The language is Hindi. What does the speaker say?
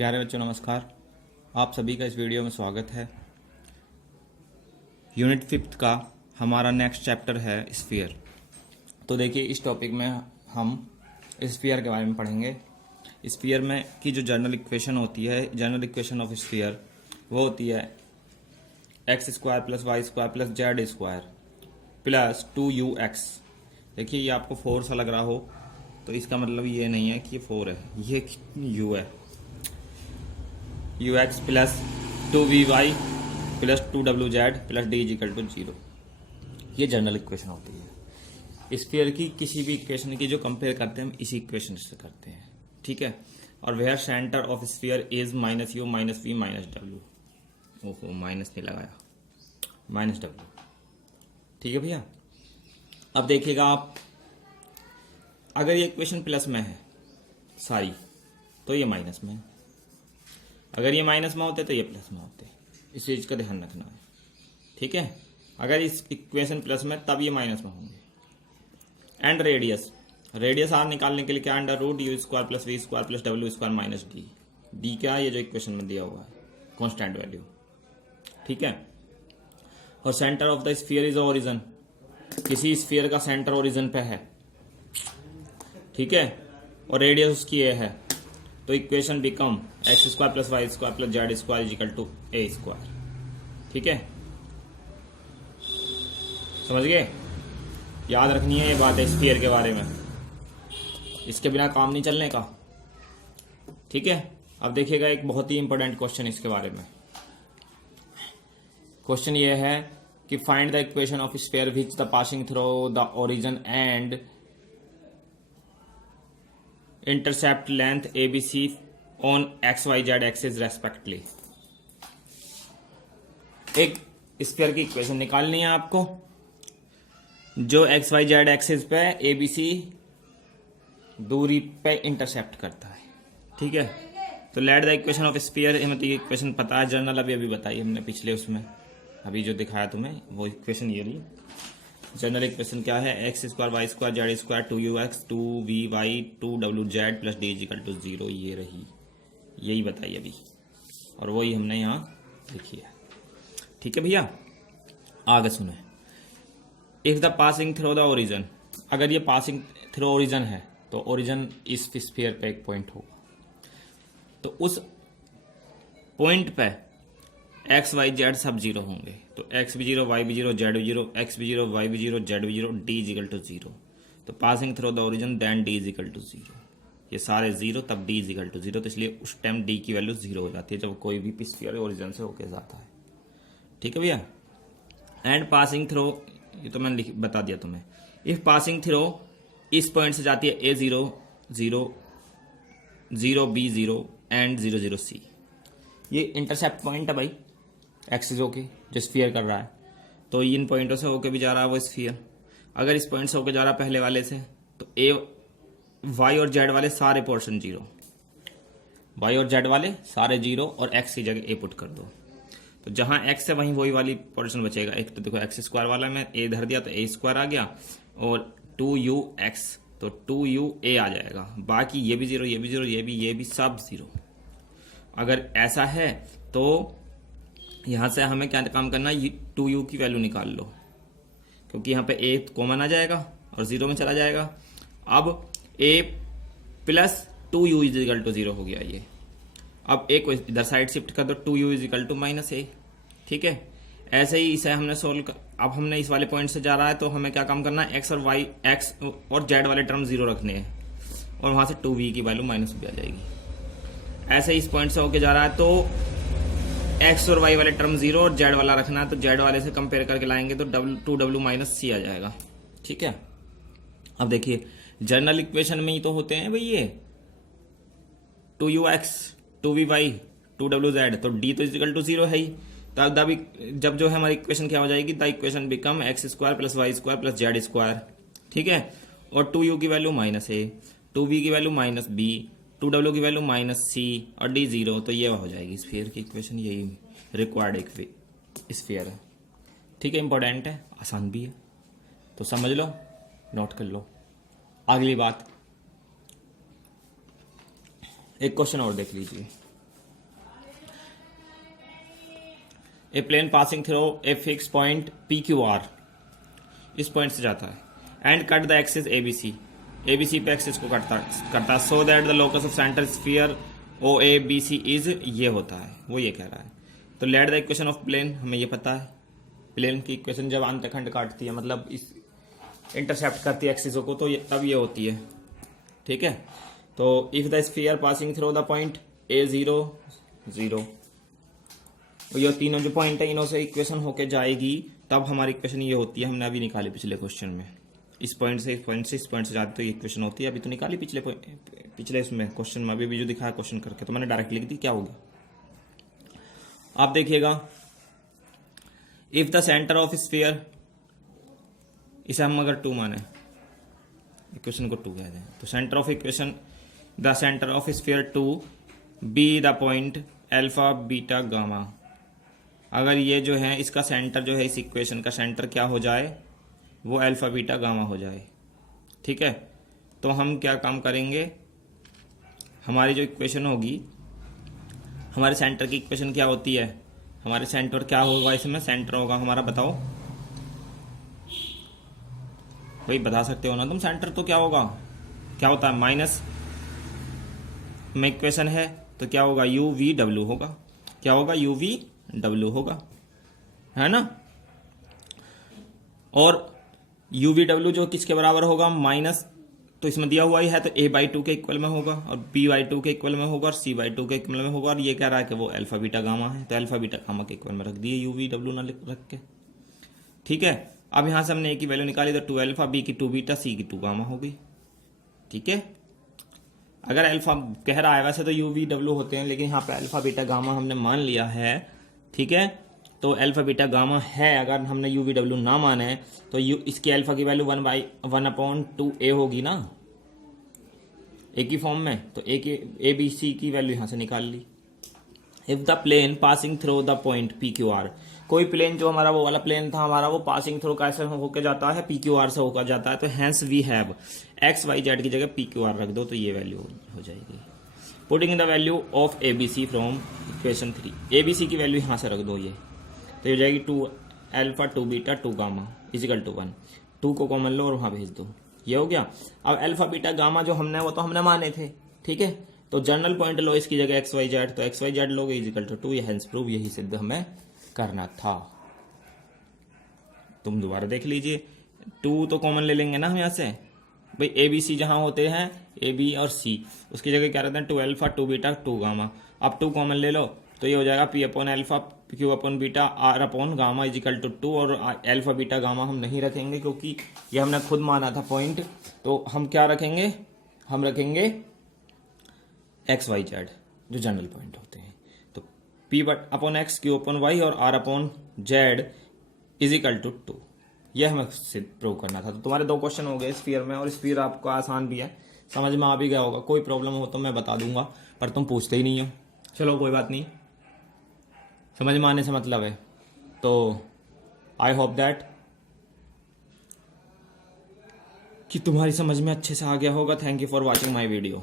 प्यारे बच्चों नमस्कार। आप सभी का इस वीडियो में स्वागत है। यूनिट 5 का हमारा नेक्स्ट चैप्टर है स्फीयर। तो देखिए इस टॉपिक में हम स्फीयर के बारे में पढ़ेंगे। स्फीयर में की जो जनरल इक्वेशन होती है, जनरल इक्वेशन ऑफ स्फीयर, वो होती है x square plus y square plus z square plus 2ux। देखिए ये आपको 4 सा लग रहा हो तो इसका मतलब ये नहीं है कि ये 4 है, ये u है। ux plus 2vy plus 2wz plus d is equal to 0। ये जनरल इक्वेशन होती है स्फीयर की। किसी भी इक्वेशन की जो कंपेयर करते हैं हम इसी इक्वेशन से करते हैं, ठीक है। और where center of sphere is minus u minus v minus डब्ल्यू। ओहो माइनस नहीं लगाया, माइनस डब्ल्यू, ठीक है भैया। अब देखिएगा आप, अगर ये इक्वेशन प्लस में है सारी तो ये माइनस में है, अगर ये माइनस में होते तो ये प्लस में होते। इस चीज का ध्यान रखना है, ठीक है। अगर इस इक्वेशन प्लस में तब ये माइनस में होंगे। एंड रेडियस, रेडियस आर निकालने के लिए क्या, under root u square plus v square plus डब्ल्यू स्क्वायर माइनस डी। डी क्या है, ये जो इक्वेशन में दिया हुआ है कांस्टेंट वैल्यू, ठीक है। और centre of the sphere is origin, किसी स्फीयर का सेंटर ओरिजिन पे है, ठीक है। और रेडियस उसकी ये है, तो equation become x square plus y square plus z square is equal to a square, ठीक है। समझ गए, याद रखनी है ये बात है स्फीयर के बारे में, इसके बिना काम नहीं चलने का, ठीक है। अब देखिएगा एक बहुत ही इंपॉर्टेंट क्वेश्चन इसके बारे में। क्वेश्चन ये है कि find the equation of sphere which the passing through the origin and intercept length ABC on XYZ axis respectively. एक स्फीयर की इक्वेशन निकालनी है आपको जो XYZ एक्सिस पे ABC दूरी पे इंटरसेप्ट करता है, ठीक है। तो let the equation of sphere, मतलब ये इक्वेशन पता है, जनरल अभी बताई हमने पिछले उसमें, अभी जो दिखाया तुम्हें वो इक्वेशन ये रही। जनरल इक्वेशन क्या है, x square y square z square 2ux 2vy 2wz plus d is equal to 0। ये रही, यही बताई अभी, और वही हमने यहाँ लिखी है, ठीक है भैया। आगे सुने, if the passing through the origin, अगर ये पासिंग थ्रू ओरिजिन है तो ओरिजिन इस स्फीयर पे एक पॉइंट होगा, तो उस पॉइंट पे एक्स वाई जेड सब जीरो होंगे, तो एक्स भी जीरो वाई भी जीरो जेड भी जीरो, एक्स भी जीरो वाई भी जीरो जेड भी zero, d is equal to 0। तो passing through the origin then d is equal to 0। ये सारे जीरो तब डी इज इक्वल टू 0, तो इसलिए उस टाइम डी की वैल्यू 0 हो जाती है जब कोई भी स्फीयर ओरिजिन से होके जाता है, ठीक है भैया। एंड पासिंग थ्रू, ये तो मैंने बता दिया तुम्हें। इफ पासिंग थ्रू इस पॉइंट से जाती है A0 0 0 B0 एंड 0 0 C, ये इंटरसेप्ट पॉइंट है भाई एक्सिस होके जो स्फीयर कर रहा है, तो इन पॉइंटों से होके भी जा रहा है वो स्फीयर। अगर इस पॉइंट से होके जा रहा है पहले वाले से, तो ए वाई और जेड वाले सारे पोर्शन जीरो, वाई और जेड वाले सारे जीरो, और एक्स की जगह ए पुट कर दो, तो जहां एक्स है वहीं वही वाली पोर्शन बचेगा। एक तो देखो एक्स स्क्वायर वाला में ए धर दिया तो ए स्क्वायर आ गया, और 2ux तो 2u आ जाएगा, बाकी ये भी जीरो, ये भी जीरो, ये भी सब जीरो। अगर ऐसा है तो यहां से हमें क्या काम करना है, 2u की वैल्यू निकाल लो, क्योंकि यहाँ पे a कॉमन आ जाएगा और 0 में चला जाएगा। अब a plus 2u is equal to 0 हो गया ये। अब a को इधर साइड शिफ्ट कर दो, 2u is equal to minus a, ठीक है। ऐसे ही इसे हमने सोल्व कर, अब हमने इस वाले पॉइंट से जा रहा है तो हमें क्या काम करना है, x और y, x और z वाले टर्म 0 रखने हैं, और वहां से 2v की वैल्यू माइनस भी आ जाएगी। ऐसे ही इस पॉइंट से होके जा रहा है तो एक्स और वाई वाले टर्म 0 और जेड वाला रखना है, तो जेड वाले से कंपेयर करके लाएंगे तो 2w माइनस सी आ जाएगा, ठीक है। अब देखिए जनरल इक्वेशन में ही तो होते हैं भाई ये 2ux 2vy 2wz, तो d तो इक्वल टू 0 है ही। तब जब जो है हमारी इक्वेशन क्या हो जाएगी, the equation become x square plus y square plus z square, ठीक है। और 2u की वैल्यू माइनस a, 2v की वैल्यू माइनस b, 2w की वैल्यू माइनस सी, और डी 0, तो ये हो जाएगी स्फीयर की इक्वेशन। यही रिक्वायर्ड एक स्फीयर है, ठीक है। इंपॉर्टेंट है, आसान भी है, तो समझ लो, नोट कर लो। अगली बात, एक क्वेश्चन और देख लीजिए। A plane passing through a fix point P Q R, इस पॉइंट से जाता है, and cut the axis ABC, ABC पे एक्सिस को करता है, so that the locus of centre sphere O A B C is, ये होता है, वो ये कह रहा है। तो let the equation of plane, हमें ये पता है, प्लेन की इक्वेशन जब अंतखंड काटती है, मतलब इस इंटरसेप्ट करती है एक्सिसों को, तो तब ये होती है, ठीक है। तो if the sphere passing through the point A 0 0, ये तीनों जो पॉइंट है इनों से इक्वेशन होके जाएगी, तब हमारी इक्वेशन ये होती है। हमने अभी निकाली पिछले क्वेश्चन में, इस पॉइंट से इस पॉइंट से इस पॉइंट से जाती तो ये इक्वेशन होती है। अभी तो निकाली पिछले इसमें क्वेश्चन में, अभी भी जो दिखाया क्वेश्चन करके, तो मैंने डायरेक्ट लिख दी, क्या होगा आप देखिएगा। If the centre of sphere, इसे हम अगर 2 माने, इक्वेशन को 2 कह दें, तो centre of equation, the centre of sphere 2 be the point alpha beta gamma, अगर ये जो है इसका सेंटर जो है, इस इक्वेशन का सेंटर क्या हो जाए, वो अल्फा बीटा गामा हो जाए, ठीक है। तो हम क्या काम करेंगे, हमारी जो इक्वेशन होगी, हमारे सेंटर की इक्वेशन क्या होती है, हमारे सेंटर क्या होगा, इसमें सेंटर होगा हमारा, बताओ भाई, बता सकते हो ना तुम, सेंटर तो क्या होगा, क्या होता है, माइनस में इक्वेशन है तो क्या होगा, यू वी डब्ल्यू होगा, क्या होगा, यू वी डब्ल्यू होगा, है ना। और यू वी डब्ल्यू जो किसके बराबर होगा, माइनस, तो इसमें दिया हुआ ही है, तो a/2 के इक्वल में होगा, और b/2 के इक्वल में होगा, और c/2 के इक्वल में होगा, और ये कह रहा है कि वो अल्फा बीटा गामा है, तो अल्फा बीटा गामा के इक्वल में रख दिए यू वी डब्ल्यू ना रख के, ठीक है। अब यहां से हमने a की वैल्यू निकाली, तो 2 अल्फा, b की 2 बीटा, c की 2 गामा हो गई, ठीक है। अगर अल्फा कह रहा है, वैसे तो यू वी डब्ल्यू होते हैं, लेकिन यहाँ पे अल्फा बीटा गामा हमने मान लिया है, ठीक है। तो अल्फा बीटा गामा है, अगर हमने यू वी डब्ल्यू ना माने तो इसकी अल्फा की वैल्यू 1/1/2a होगी ना, ए की फॉर्म में, तो ए बी सी की वैल्यू यहां से निकाल ली। If the plane passing through the point P Q R, कोई प्लेन जो हमारा वो वाला प्लेन था हमारा, वो पासिंग थ्रू कैसे होकर जाता है, पी क्यू आर से होकर जाता है, तो hence we have x Y z की जगह पी क्यू आर रख दो, तो ये वैल्यू हो जाएगी। Putting the value of a B c from equation 3, a B c की वैल्यू यहां से रख दो, ये तो ये हो जाएगी 2 alpha 2 beta 2 gamma is equal to 1, 2 को कॉमन लो और वहां भेज दो, ये हो गया। अब अल्फा बीटा गामा जो हमने, वो तो हमने माने थे, ठीक है। तो जनरल पॉइंट लो इसकी जगह एक्स वाई जेड, तो एक्स वाई जेड लोगे इजिकल टू 2, ये हेंस प्रूव, यही सिद्ध हमें करना था। तुम दोबारा देख लीजिए, 2 तो कॉमन ले लेंगे ना हम यहाँ से, भाई ए बी सी जहां होते हैं, ए बी और सी, उसकी जगह क्या रहता है, 2 अल्फा 2 बीटा 2 गामा। अब 2 कॉमन ले लो, तो ये हो जाएगा p upon alpha q upon beta r upon gamma is equal to 2, और अल्फा बीटा गामा हम नहीं रखेंगे क्योंकि ये हमने खुद माना था पॉइंट, तो हम क्या रखेंगे, हम रखेंगे एक्स वाई जेड जो जनरल पॉइंट होते हैं। तो P upon X Q upon Y और R upon Z equal to 2, यह हमें प्रूव करना था। तो तुम्हारे 2 क्वेश्चन हो गए स्फीयर में, और स्फीयर आपको आसान भी है, समझ में आ भी गया होगा। कोई प्रॉब्लम हो तो मैं बता दूंगा, पर तुम पूछते ही नहीं हो। चलो कोई बात नहीं, समझ में आने से मतलब है। तो आई होप दैट कि तुम्हारी समझ में अच्छे से आ गया होगा। Thank you for watching my video.